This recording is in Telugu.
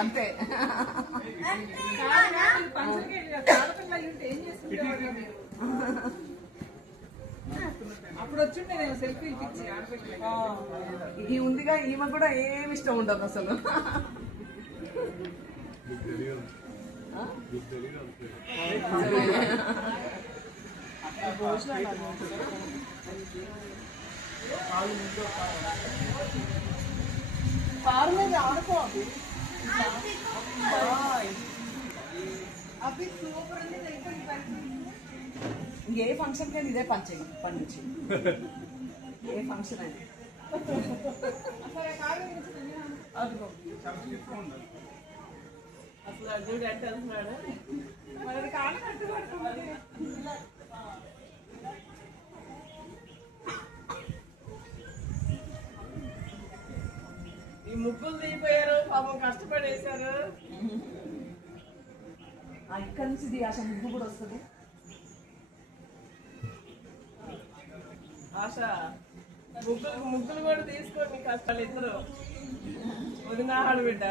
అంతే అప్పుడు వచ్చిండే నేను సెల్ఫీ పిచ్చి ఈ ఉందిగా ఈమె కూడా ఏమి ఇష్టం ఉండదు అసలు. కారు మీద ఆడుకో ఏ ఫంక్షన్ కానీ ఇదే పండించి ఏ ఫంక్షన్ అది అసలు అర్జుడు అంటే అంటున్నాడు మరి కాళ్ళు కట్టుబడుతుంది. ఈ ముగ్గులు దిగిపోయారు పాపం కష్టపడేశారు. ఇక్కడి నుంచి దిగాశ ముగ్గు కూడా వస్తుంది. ఆశ ముగ్గులు కూడా తీసుకో మీ కష్టాలు ఇద్దరు వదినాడు బిడ్డ.